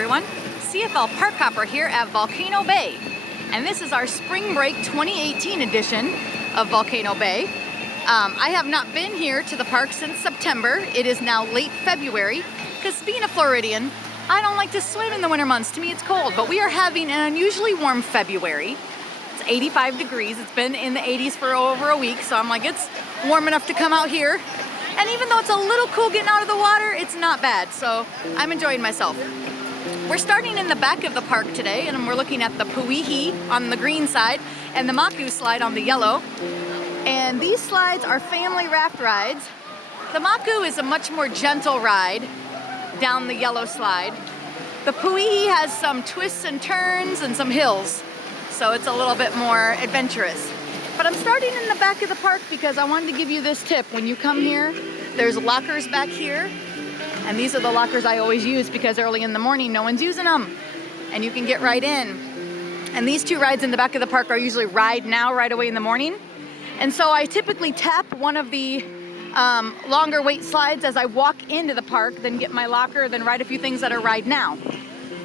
everyone, CFL Park Hopper here at Volcano Bay, and this is our Spring Break 2018 edition of Volcano Bay. I have not been here to the park since September. It is now late February, because being a Floridian, I don't like to swim in the winter months. To me it's cold, but we are having an unusually warm February. It's 85 degrees. It's been in the 80s for over a week, so I'm like, it's warm enough to come out here. And even though it's a little cool getting out of the water, it's not bad, so I'm enjoying myself. We're starting in the back of the park today, and we're looking at the Puihi on the green side and the Maku slide on the yellow. And these slides are family raft rides. The Maku is a much more gentle ride down the yellow slide. The Puihi has some twists and turns and some hills, so it's a little bit more adventurous. But I'm starting in the back of the park because I wanted to give you this tip. When you come here, there's lockers back here, and these are the lockers I always use because early in the morning no one's using them, and you can get right in. And these two rides in the back of the park are usually ride now, right away in the morning. And so I typically tap one of the longer wait slides as I walk into the park, then get my locker, then ride a few things that are ride now.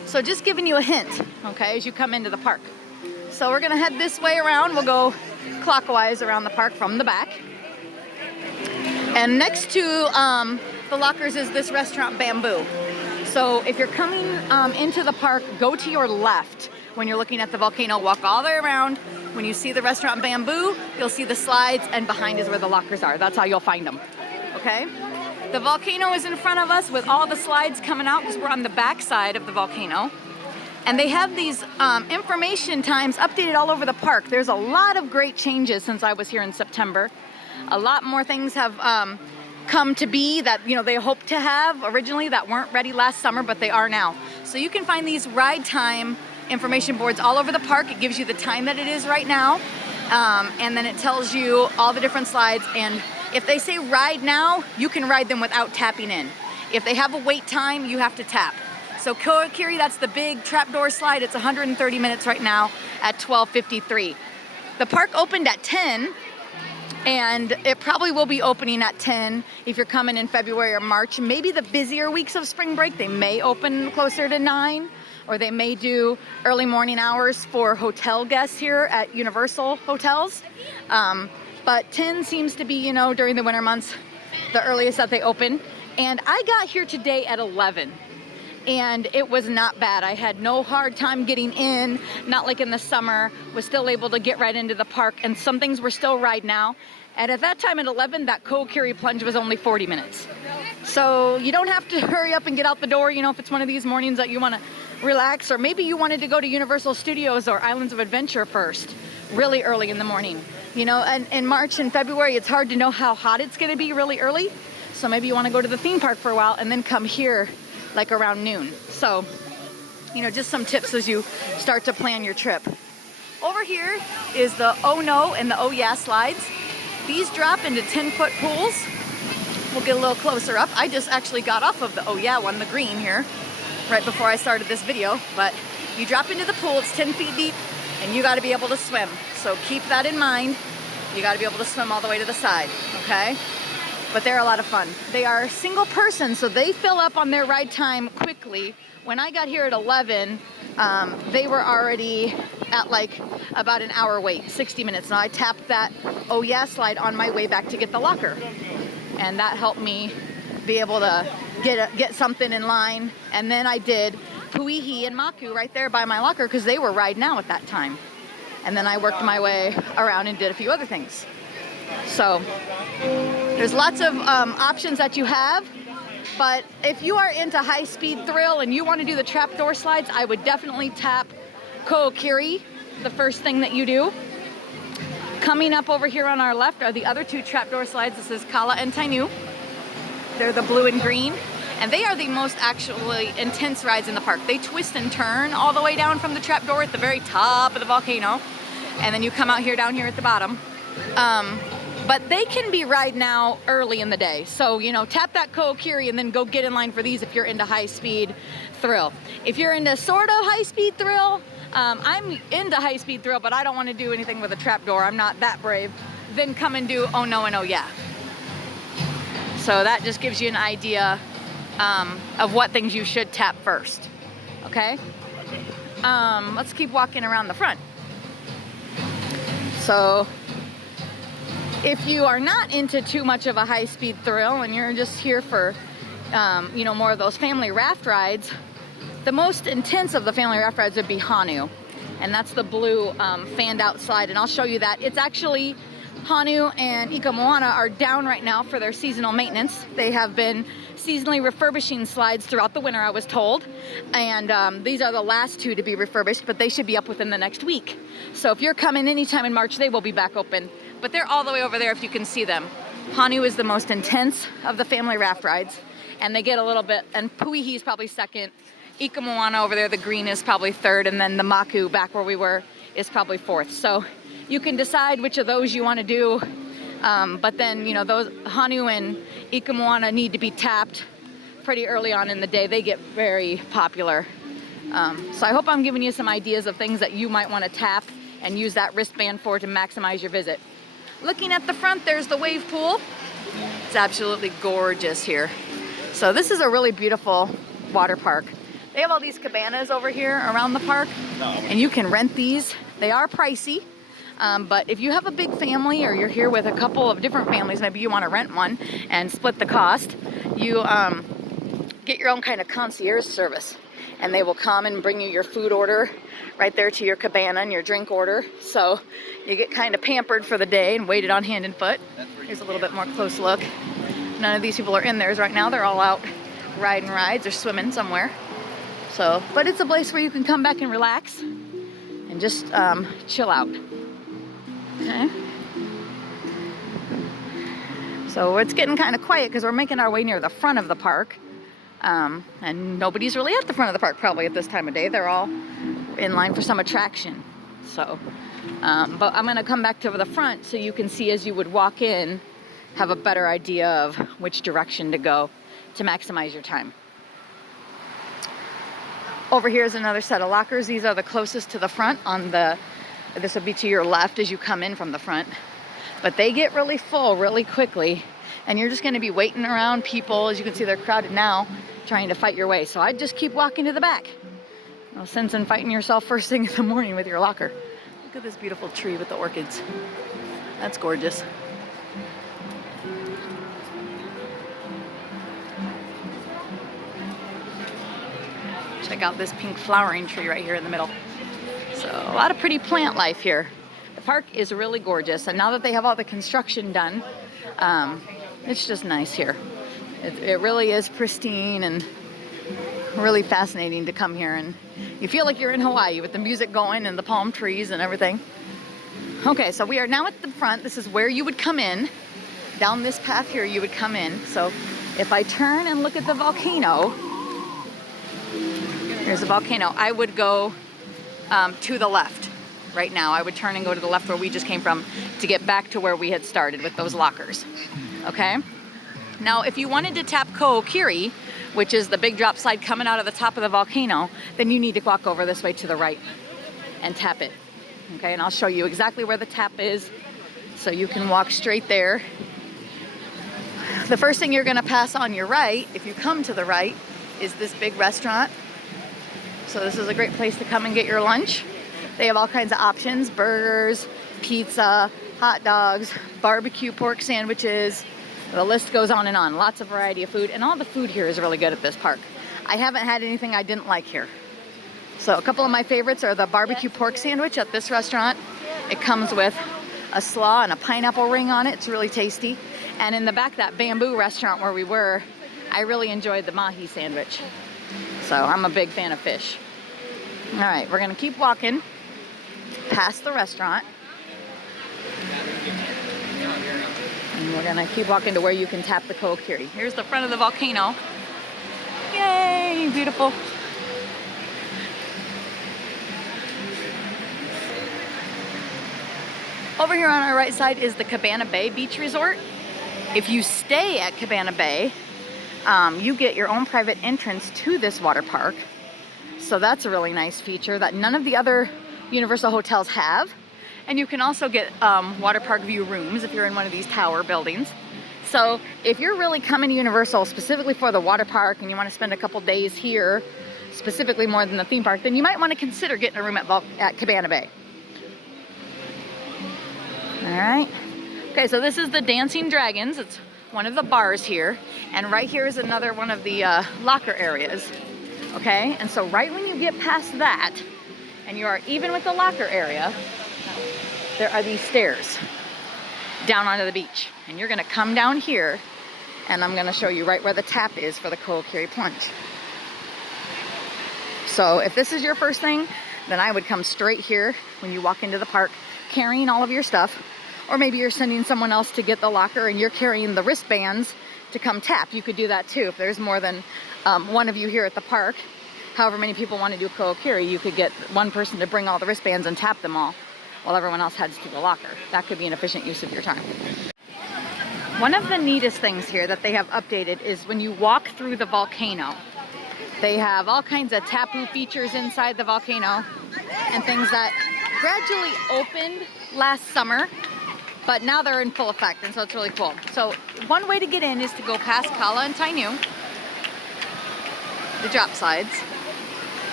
So just giving you a hint, okay, as you come into the park. So we're gonna head this way around. We'll go clockwise around the park from the back. And next to the lockers is this restaurant, Bamboo. So if you're coming into the park, go to your left when you're looking at the volcano. Walk all the way around. When you see the restaurant Bamboo, you'll see the slides, and behind is where the lockers are. That's how you'll find them, okay? The volcano is in front of us with all the slides coming out because we're on the back side of the volcano. And they have these information times updated all over the park. There's a lot of great changes since I was here in September. A lot more things have come to be that they hoped to have originally that weren't ready last summer, but they are now. So you can find these ride time information boards all over the park. It gives you the time that it is right now, and then it tells you all the different slides. And if they say ride now, you can ride them without tapping in. If they have a wait time, you have to tap. So Koikiri, that's the big trapdoor slide. It's 130 minutes right now at 12:53. The park opened at 10, and it probably will be opening at 10 if you're coming in February or March. Maybe the busier weeks of spring break, they may open closer to 9, or they may do early morning hours for hotel guests here at Universal Hotels. But 10 seems to be, during the winter months, the earliest that they open. And I got here today at 11. And it was not bad. I had no hard time getting in, not like in the summer, was still able to get right into the park, and some things were still ride now. And at that time at 11, that Koikiri plunge was only 40 minutes. So you don't have to hurry up and get out the door, if it's one of these mornings that you want to relax, or maybe you wanted to go to Universal Studios or Islands of Adventure first, really early in the morning. And in March and February, it's hard to know how hot it's going to be really early. So maybe you want to go to the theme park for a while and then come here like around noon. So, just some tips as you start to plan your trip. Over here is the Oh No and the Oh Yeah slides. These drop into 10-foot pools. We'll get a little closer up. I just actually got off of the Oh Yeah one, the green here, right before I started this video. But you drop into the pool, it's 10 feet deep, and you gotta be able to swim. So keep that in mind. You gotta be able to swim all the way to the side, okay? But they're a lot of fun. They are single person, so they fill up on their ride time quickly. When I got here at 11, they were already at like about an hour wait, 60 minutes. Now I tapped that Oh Yeah slide on my way back to get the locker. And that helped me be able to get something in line. And then I did Puihi and Maku right there by my locker because they were ride now at that time. And then I worked my way around and did a few other things. So there's lots of options that you have, but if you are into high-speed thrill and you want to do the trapdoor slides, I would definitely tap Koikiri, the first thing that you do. Coming up over here on our left are the other two trapdoor slides. This is Kala and Tainu. They're the blue and green, and they are the most actually intense rides in the park. They twist and turn all the way down from the trapdoor at the very top of the volcano, and then you come out here down here at the bottom. But they can be ride now early in the day. So, tap that Koikiri and then go get in line for these if you're into high-speed thrill. If you're into sort of high-speed thrill, I'm into high-speed thrill, but I don't want to do anything with a trapdoor. I'm not that brave. Then come and do Oh No and Oh Yeah. So that just gives you an idea of what things you should tap first. Okay? Let's keep walking around the front. So if you are not into too much of a high-speed thrill and you're just here for you know, more of those family raft rides, the most intense of the family raft rides would be Hanu, and that's the blue fanned out slide, and I'll show you that. It's actually, Hanu and Ika Moana are down right now for their seasonal maintenance. They have been seasonally refurbishing slides throughout the winter, I was told, and these are the last two to be refurbished, but they should be up within the next week. So if you're coming anytime in March, they will be back open, but they're all the way over there if you can see them. Hanu is the most intense of the family raft rides, and they get a little bit, and Puihi is probably second. Ika Moana over there, the green, is probably third, and then the Maku, back where we were, is probably fourth. So you can decide which of those you want to do, but then, you know, those Hanu and Ika Moana need to be tapped pretty early on in the day. They get very popular. So I hope I'm giving you some ideas of things that you might want to tap and use that wristband for to maximize your visit. Looking at the front, there's the wave pool. It's absolutely gorgeous here. So this is a really beautiful water park. They have all these cabanas over here around the park, and you can rent these. They are pricey, but if you have a big family or you're here with a couple of different families, maybe you want to rent one and split the cost, you get your own kind of concierge service, and they will come and bring you your food order right there to your cabana and your drink order. So you get kind of pampered for the day and waited on hand and foot. Here's a little bit more close look. None of these people are in theirs right now. They're all out riding rides or swimming somewhere. So, but it's a place where you can come back and relax and just chill out. Okay. So it's getting kind of quiet because we're making our way near the front of the park. And nobody's really at the front of the park probably at this time of day. They're all in line for some attraction. So, but I'm gonna come back to the front so you can see as you would walk in, have a better idea of which direction to go to maximize your time. Over here is another set of lockers. These are the closest to the front on the, this would be to your left as you come in from the front. But they get really full really quickly, and you're just gonna be waiting around people. As you can see, they're crowded now, trying to fight your way. So I'd just keep walking to the back. No sense in fighting yourself first thing in the morning with your locker. Look at this beautiful tree with the orchids. That's gorgeous. Check out this pink flowering tree right here in the middle. So a lot of pretty plant life here. The park is really gorgeous, and now that they have all the construction done, it's just nice here. It really is pristine and really fascinating to come here, and you feel like you're in Hawaii with the music going and the palm trees and everything. Okay, so we are now at the front. This is where you would come in. Down this path here you would come in. So if I turn and look at the volcano, here's the volcano. I would go to the left right now. I would turn and go to the left where we just came from to get back to where we had started with those lockers. Okay? Now, if you wanted to tap Ko'okiri, which is the big drop slide coming out of the top of the volcano, then you need to walk over this way to the right and tap it. Okay, and I'll show you exactly where the tap is so you can walk straight there. The first thing you're gonna pass on your right, if you come to the right, is this big restaurant. So this is a great place to come and get your lunch. They have all kinds of options: burgers, pizza, hot dogs, barbecue pork sandwiches. The list goes on and on. Lots of variety of food, and all the food here is really good at this park. I haven't had anything I didn't like here. So a couple of my favorites are the barbecue pork sandwich at this restaurant. It comes with a slaw and a pineapple ring on it. It's really tasty. And in the back, that bamboo restaurant where we were, I really enjoyed the mahi sandwich. So I'm a big fan of fish. All right, we're gonna keep walking past the restaurant. And we're gonna keep walking to where you can tap the Ko'okiri. Here's the front of the volcano. Yay, beautiful. Over here on our right side is the Cabana Bay Beach Resort. If you stay at Cabana Bay, you get your own private entrance to this water park. So that's a really nice feature that none of the other Universal hotels have. And you can also get water park view rooms if you're in one of these tower buildings. So if you're really coming to Universal specifically for the water park and you want to spend a couple days here specifically more than the theme park, then you might want to consider getting a room at Cabana Bay. All right. Okay, so this is the Dancing Dragons. It's one of the bars here. And right here is another one of the locker areas. Okay, and so right when you get past that, and you are even with the locker area, there are these stairs down onto the beach. And you're gonna come down here, and I'm gonna show you right where the tap is for the Ko'okiri plunge. So if this is your first thing, then I would come straight here when you walk into the park, carrying all of your stuff. Or maybe you're sending someone else to get the locker and you're carrying the wristbands to come tap. You could do that too. If there's more than one of you here at the park, however many people want to do Ko'okiri, you could get one person to bring all the wristbands and tap them all while everyone else heads to the locker. That could be an efficient use of your time. One of the neatest things here that they have updated is when you walk through the volcano. They have all kinds of tapu features inside the volcano and things that gradually opened last summer, but now they're in full effect, and so it's really cool. So one way to get in is to go past Kala and Tainu, the drop slides,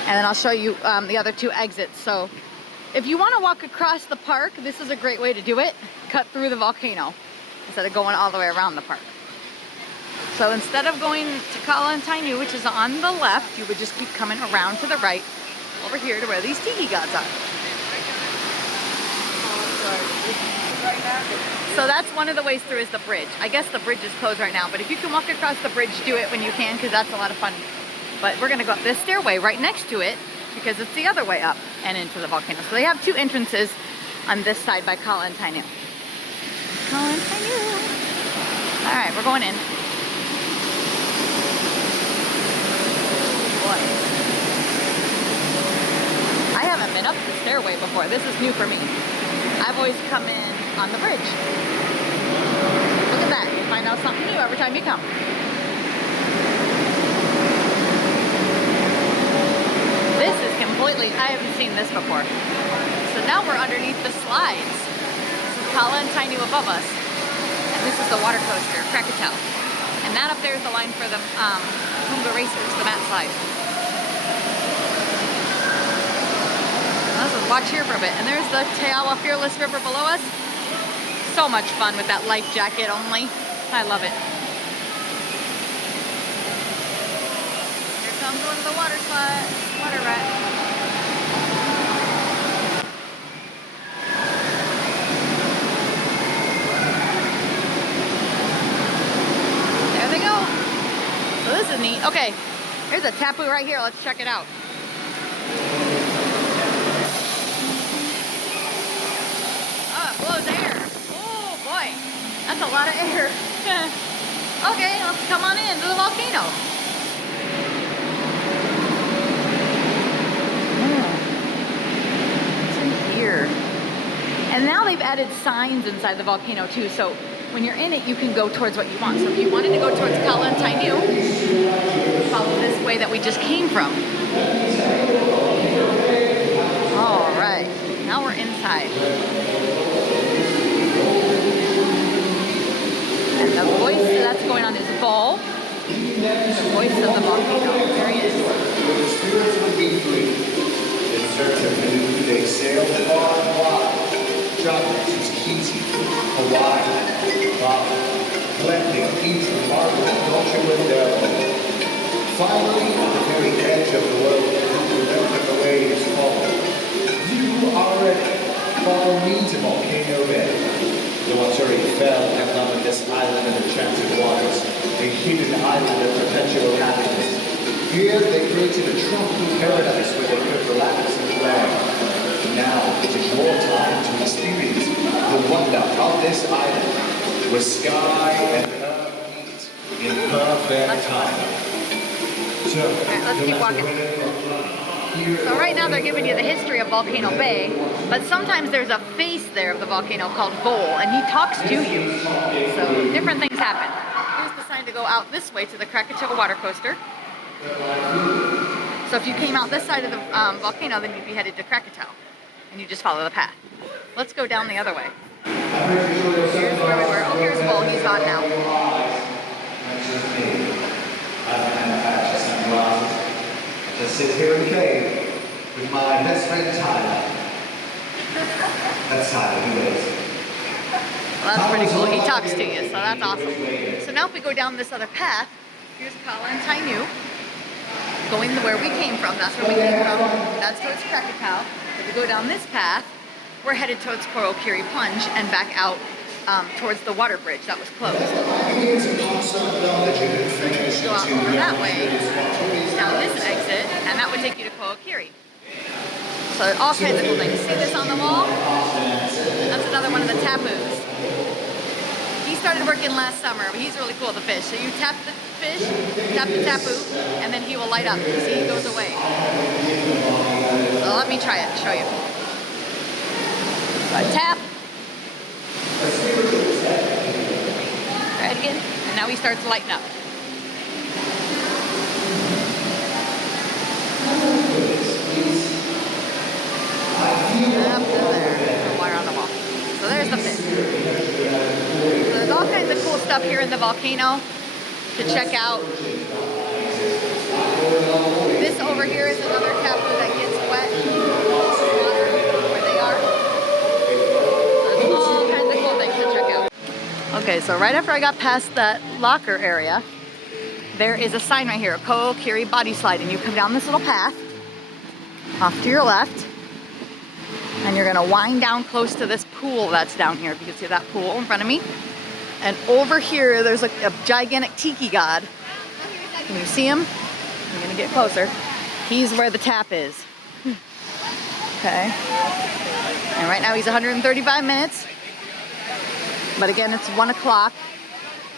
and then I'll show you the other two exits. So if you want to walk across the park, this is a great way to do it. Cut through the volcano instead of going all the way around the park. So instead of going to Kala and Tainu, which is on the left, you would just keep coming around to the right, over here to where these tiki gods are. So that's one of the ways through is the bridge. I guess the bridge is closed right now, but if you can walk across the bridge, do it when you can, because that's a lot of fun. But we're gonna go up this stairway right next to it, because it's the other way up and into the volcano. So they have two entrances on this side by Kala and Tainu. Kala and Tainu. All right, we're going in. Boy. I haven't been up the stairway before. This is new for me. I've always come in on the bridge. Look at that. You find out something new every time you come. This is completely, I haven't seen this before. So now we're underneath the slides. This is Kala and Tainu above us. And this is the water coaster, Krakatau. And that up there is the line for the Hunga racers, the mat slide. Let's watch here for a bit. And there's the Te Awa Fearless River below us. So much fun with that life jacket only. I love it. Here comes one of the water slide, water rat. There they go. So this is neat. Okay, here's a tapu right here. Let's check it out. Blows air. Oh boy, that's a lot of air. Okay, let's come on in to the volcano. What's in here? And now they've added signs inside the volcano too, so when you're in it, you can go towards what you want. So if you wanted to go towards Kala and Tainu, follow this way that we just came from. All right, now we're inside. And the voice that's going on is Vol, the voice of the volcano. There he is. With the spirits of the free, in search of food, they sailed far and wide. Travelers to Tahiti, Hawaii, Bali, blending each remarkable culture with their own. Finally, at the very edge of the world, remember the waves fall. You are ready. Follow me to Volcano Bay. The Waturi fell and loved this island of enchanted waters, a hidden island of perpetual happiness. Here they created a tropical paradise where they could relax and play. Now it is your time to experience the wonder of this island, where sky and earth meet in perfect time. Alright, let's keep walking. So right now they're giving you the history of Volcano Bay, but sometimes there's a face there of the volcano called Vol, and he talks to you. So different things happen. Here's the sign to go out this way to the Krakatoa water coaster. So if you came out this side of the volcano, then you'd be headed to Krakatau, and you just follow the path. Let's go down the other way. Here's where we were. Oh, here's Vol. He's gone now. Just sit here in the cave with my best friend Tyler. That's Tyler, he is. Well, that's pretty cool. He talks to you, so that's awesome. So now if we go down this other path, here's Kala and Tainu. Going where we came from, that's where we came from. That's towards Krakatau. If we go down this path, we're headed towards Krakatau Plunge and back out towards the water bridge that was closed. Go out over that way, down this exit, and that would take you to Krakatau. So all kinds of cool things. See this on the wall? That's another one of the tapus. He started working last summer, but he's really cool with the fish. So you tap the fish, tap the tapu, and then he will light up. You see, he goes away. So let me try it, show you. So I tap. Try it again, and now he starts lighting up. Up to there, the wire on the wall. So there's the fish. So there's all kinds of cool stuff here in the volcano to check out. This over here is another tapu that gets wet water where they are. So there's all kinds of cool things to check out. Okay, so right after I got past that locker area, there is a sign right here, Krakatau body slide, and you come down this little path off to your left. And you're gonna wind down close to this pool that's down here. If you can see that pool in front of me. And over here, there's like a gigantic tiki god. Can you see him? I'm gonna get closer. He's where the tap is. Okay. And right now he's 135 minutes. But again, it's 1 o'clock.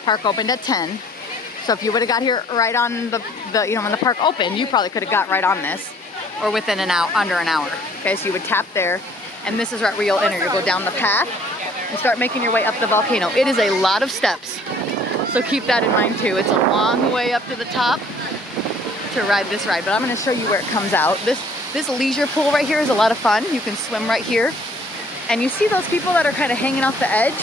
Park opened at 10. So if you would have got here right on the when the park opened, you probably could have got right on this. Or within an hour, under an hour. Okay, so you would tap there, and this is right where you'll enter. You'll go down the path and start making your way up the volcano. It is a lot of steps, so keep that in mind too. It's a long way up to the top to ride this ride, but I'm gonna show you where it comes out. This leisure pool right here is a lot of fun. You can swim right here, and you see those people that are kind of hanging off the edge?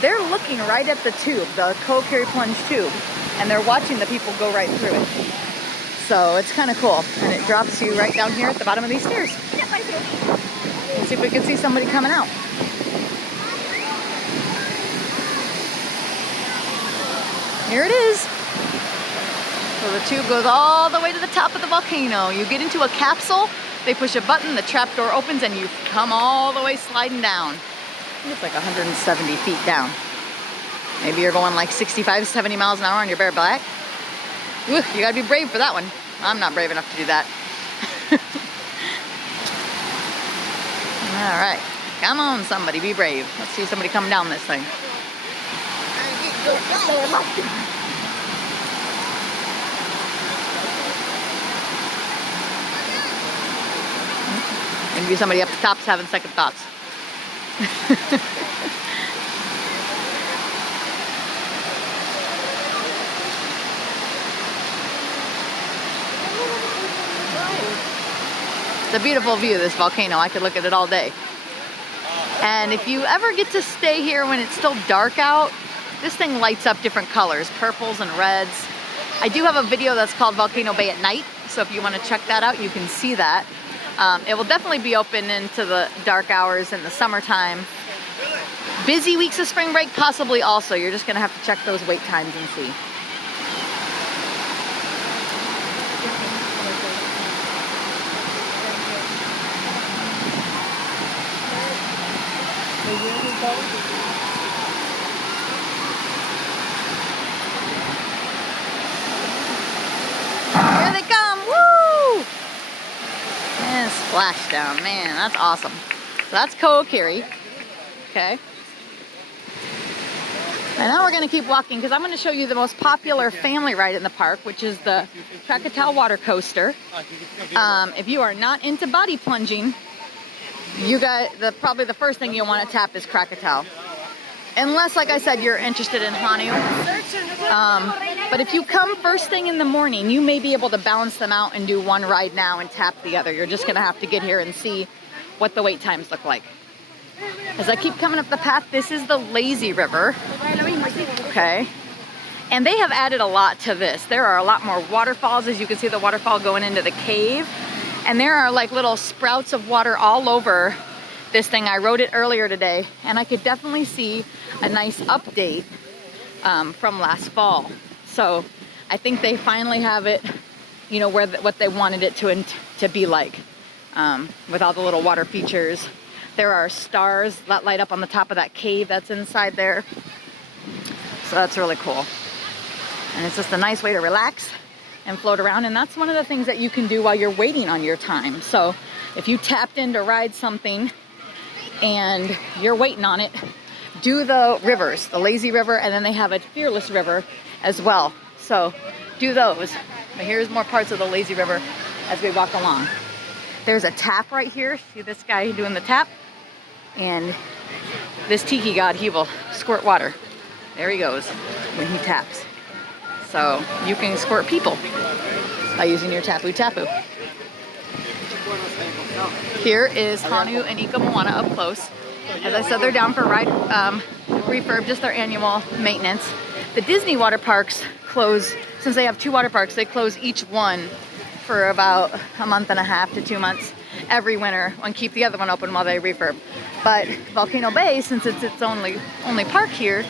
They're looking right at the tube, the Krakatau Plunge tube, and they're watching the people go right through it. So it's kind of cool, and it drops you right down here at the bottom of these stairs. Let's see if we can see somebody coming out. Here it is. So the tube goes all the way to the top of the volcano. You get into a capsule, they push a button, the trap door opens, and you come all the way sliding down. It's like 170 feet down. Maybe you're going like 65, 70 miles an hour on your bare back. Ooh, you gotta be brave for that one. I'm not brave enough to do that. All right, come on, somebody, be brave. Let's see somebody come down this thing. Maybe somebody up the top's having second thoughts. It's a beautiful view, this volcano. I could look at it all day. And if you ever get to stay here when it's still dark out, this thing lights up different colors, purples and reds. I do have a video that's called Volcano Bay at Night, so if you want to check that out, you can see that. It will definitely be open into the dark hours in the summertime. Busy weeks of spring break, possibly also. You're just going to have to check those wait times and see. Here they come, woo! And splashdown, man, that's awesome. So that's Krakatau, okay? And now we're gonna keep walking because I'm gonna show you the most popular family ride in the park, which is the Krakatau water coaster. If you are not into body plunging, probably the first thing you'll want to tap is Krakatau. Unless, like I said, you're interested in Hanu. But if you come first thing in the morning, you may be able to balance them out and do one ride now and tap the other. You're just gonna have to get here and see what the wait times look like. As I keep coming up the path, this is the lazy river, okay? And they have added a lot to this. There are a lot more waterfalls, as you can see the waterfall going into the cave. And there are like little sprouts of water all over this thing. I rode it earlier today, and I could definitely see a nice update from last fall. So I think they finally have it, you know, where what they wanted it to be like, with all the little water features. There are stars that light up on the top of that cave that's inside there. So that's really cool. And it's just a nice way to relax and float around. And that's one of the things that you can do while you're waiting on your time. So if you tapped in to ride something and you're waiting on it, do the rivers, the lazy river, and then they have a fearless river as well. So do those. But here's more parts of the lazy river as we walk along. There's a tap right here. See this guy doing the tap? And this tiki god, he will squirt water. There he goes when he taps. So you can squirt people by using your tapu tapu. Here is Hanu and Ika Moana up close. As I said, they're down for ride refurb, just their annual maintenance. The Disney water parks close, since they have 2 water parks, they close each one for about a month and a half to 2 months every winter and keep the other one open while they refurb. But Volcano Bay, since it's its only park here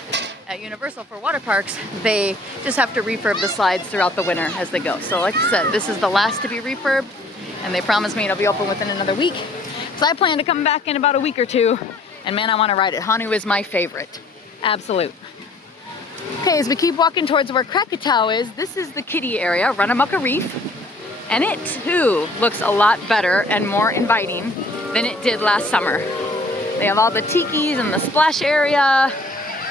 at Universal for water parks, they just have to refurb the slides throughout the winter as they go. So like I said, this is the last to be refurbed, and they promised me it'll be open within another week. So I plan to come back in about a week or 2, and man, I want to ride it. Hanu is my favorite. Absolute. Okay, as we keep walking towards where Krakatau is, this is the kiddie area, Runamukka Reef. And it too looks a lot better and more inviting than it did last summer. They have all the tikis and the splash area.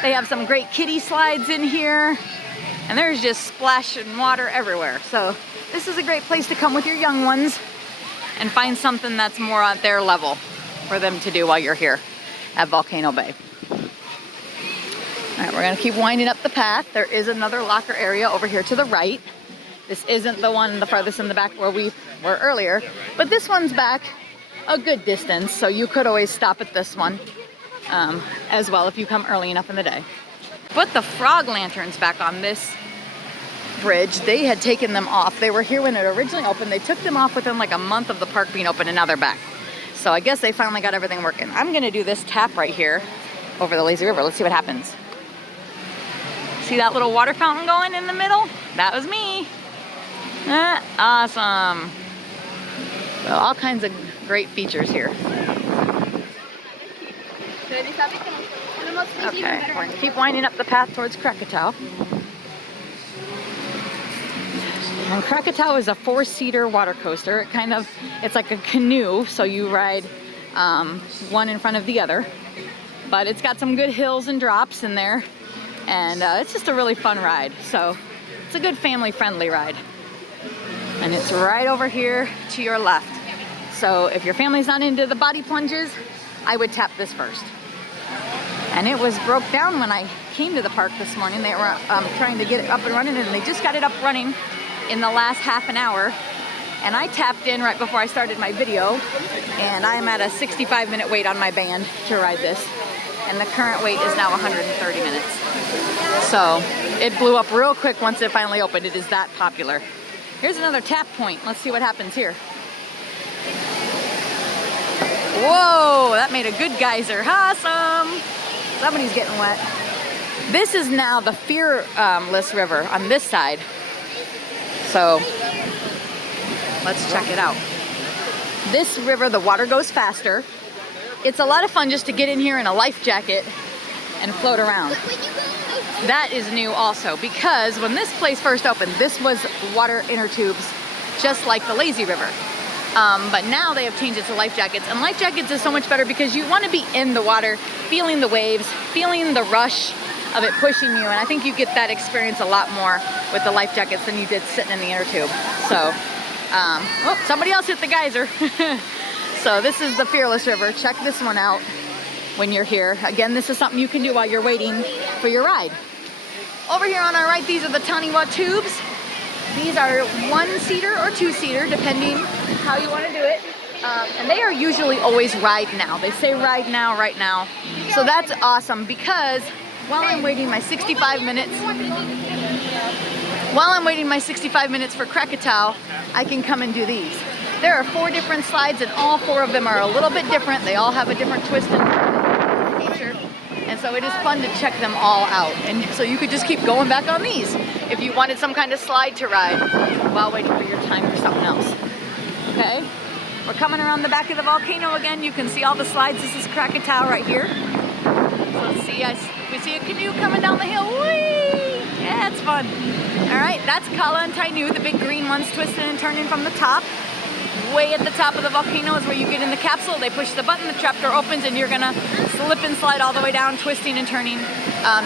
They have some great kiddie slides in here. And there's just splashing water everywhere. So this is a great place to come with your young ones and find something that's more on their level for them to do while you're here at Volcano Bay. All right, we're gonna keep winding up the path. There is another locker area over here to the right. This isn't the one the farthest in the back where we were earlier, but this one's back a good distance, so you could always stop at this one as well if you come early enough in the day. Put the frog lanterns back on this bridge. They had taken them off. They were here when it originally opened. They took them off within like a month of the park being open, and now they're back. So I guess they finally got everything working. I'm gonna do this tap right here over the lazy river. Let's see what happens. See that little water fountain going in the middle? That was me. Awesome. So all kinds of great features here. Okay, we're gonna keep winding up the path towards Krakatau. And Krakatau is a 4-seater water coaster. It's like a canoe, so you ride one in front of the other. But it's got some good hills and drops in there. And it's just a really fun ride. So it's a good family-friendly ride. And it's right over here to your left. So if your family's not into the body plunges, I would tap this first. And it was broke down when I came to the park this morning. They were trying to get it up and running, and they just got it up running in the last half an hour. And I tapped in right before I started my video, and I'm at a 65-minute wait on my band to ride this. And the current wait is now 130 minutes. So it blew up real quick once it finally opened. It is that popular. Here's another tap point. Let's see what happens here. Whoa, that made a good geyser. Awesome. Somebody's getting wet. This is now the fearless river on this side. So let's check it out. This river, the water goes faster. It's a lot of fun just to get in here in a life jacket and float around. That is new also, because when this place first opened, this was water inner tubes, just like the lazy river. But now they have changed it to life jackets, and life jackets is so much better because you want to be in the water, feeling the waves, feeling the rush of it pushing you, and I think you get that experience a lot more with the life jackets than you did sitting in the inner tube. So, oh, somebody else hit the geyser. So this is the Fearless River. Check this one out when you're here. Again, this is something you can do while you're waiting for your ride. Over here on our right, these are the Taniwa tubes. These are 1-seater or 2-seater, depending how you want to do it. And they are usually always ride now. They say ride now, right now. So that's awesome, because while I'm waiting my 65 minutes While I'm waiting my 65 minutes for Krakatau, I can come and do these. There are 4 different slides and all 4 of them are a little bit different. They all have a different twist and feature. And so it is fun to check them all out. And so you could just keep going back on these if you wanted some kind of slide to ride while waiting for your time for something else. Okay? We're coming around the back of the volcano again. You can see all the slides. This is Krakatau right here. So let's see, we see a canoe coming down the hill. Whee! Yeah, it's fun. All right, that's Krakatau, the big green ones twisting and turning from the top. Way at the top of the volcano is where you get in the capsule. They push the button, the trapdoor opens, and you're gonna slip and slide all the way down, twisting and turning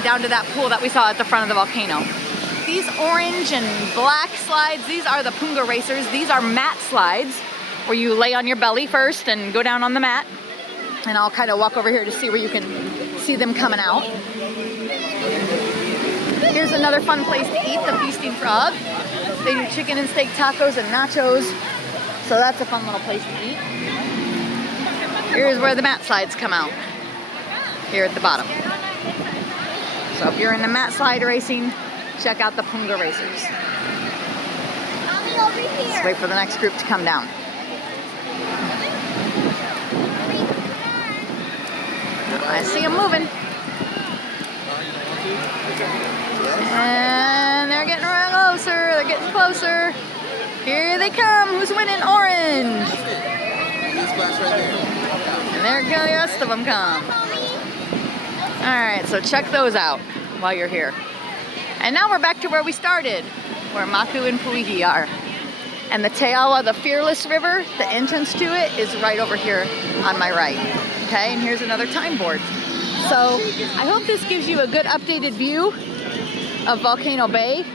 down to that pool that we saw at the front of the volcano. These orange and black slides, these are the Punga racers. These are mat slides where you lay on your belly first and go down on the mat. And I'll kind of walk over here to see where you can see them coming out. Here's another fun place to eat, the Feasting Frog. They do chicken and steak tacos and nachos. So that's a fun little place to eat. Here's where the mat slides come out, here at the bottom. So if you're into mat slide racing, check out the Punga racers. Let's wait for the next group to come down. I see them moving. And they're getting closer, they're getting closer. Here they come. Who's winning? Orange. And there go the rest of them come. All right, so check those out while you're here. And now we're back to where we started, where Maku and Puihi are. And the Teawa, the Fearless River, the entrance to it is right over here on my right. Okay, and here's another time board. So I hope this gives you a good updated view of Volcano Bay.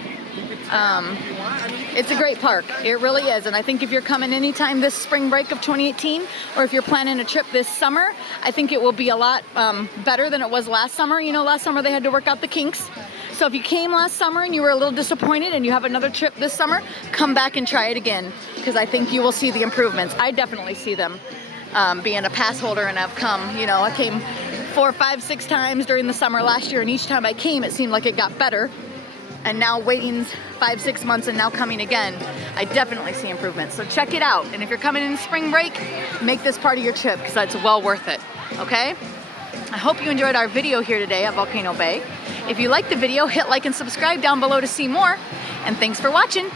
It's a great park, it really is, and I think if you're coming anytime this spring break of 2018, or if you're planning a trip this summer, I think it will be a lot better than it was last summer. You know, last summer they had to work out the kinks. So if you came last summer and you were a little disappointed and you have another trip this summer, come back and try it again, because I think you will see the improvements. I definitely see them. Being a pass holder, and I've come, you know, I came 4, 5, 6 times during the summer last year, and each time I came it seemed like it got better. And now waiting 5, 6 months and now coming again, I definitely see improvements. So check it out. And if you're coming in spring break, make this part of your trip, because it's well worth it, okay? I hope you enjoyed our video here today at Volcano Bay. If you liked the video, hit like and subscribe down below to see more. And thanks for watching.